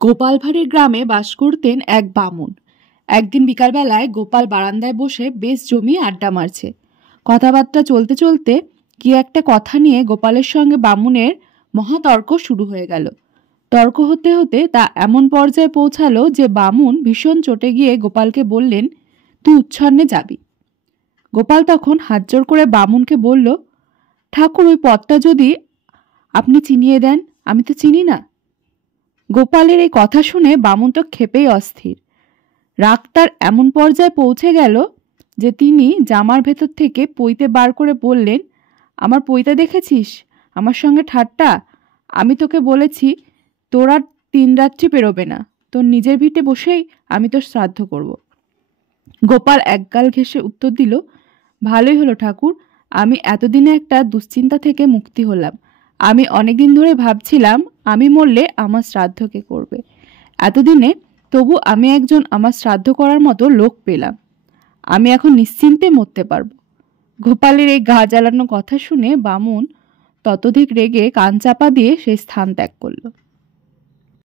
গোপাল ভাঁড়ের গ্রামে বাস করতেন এক বামুন। একদিন বিকালবেলায় গোপাল বারান্দায় বসে বেশ জমিয়ে আড্ডা মারছে। কথাবার্তা চলতে চলতে কি একটা কথা নিয়ে গোপালের সঙ্গে বামুনের মহাতর্ক শুরু হয়ে গেল। তর্ক হতে হতে তা এমন পর্যায়ে পৌঁছালো যে বামুন ভীষণ চটে গিয়ে গোপালকে বললেন, তুই উচ্ছন্নে যাবি। গোপাল তখন হাত জোড় করে বামুনকে বলল, ঠাকুর, ওই পথটা যদি আপনি চিনিয়ে দেন, আমি তো চিনি না। গোপালের এই কথা শুনে বামুন তো ক্ষেপেই অস্থির। রাগ তার এমন পর্যায়ে পৌঁছে গেল যে তিনি জামার ভেতর থেকে পইতে বার করে বললেন, আমার পইতে দেখেছিস? আমার সঙ্গে ঠাট্টা? আমি তোকে বলেছি তোর আর 3 রাত্রি পেরোবে না। তোর নিজের ভিটে বসেই আমি তোর শ্রাদ্ধ করব। গোপাল একগাল ঘেঁষে উত্তর দিল, ভালোই হলো ঠাকুর, আমি এতদিনে একটা দুশ্চিন্তা থেকে মুক্তি হলাম। আমি অনেকদিন ধরে ভাবছিলাম আমি মরলে আমার শ্রাদ্ধ কে করবে। এতদিনে তবু আমি একজন আমার শ্রাদ্ধ করার মতো লোক পেলাম। আমি এখন নিশ্চিন্তে মরতে পারবো। গোপালের এই গা জ্বালানো কথা শুনে বামুন ততোধিক রেগে কান চাপা দিয়ে সেই স্থান ত্যাগ করল।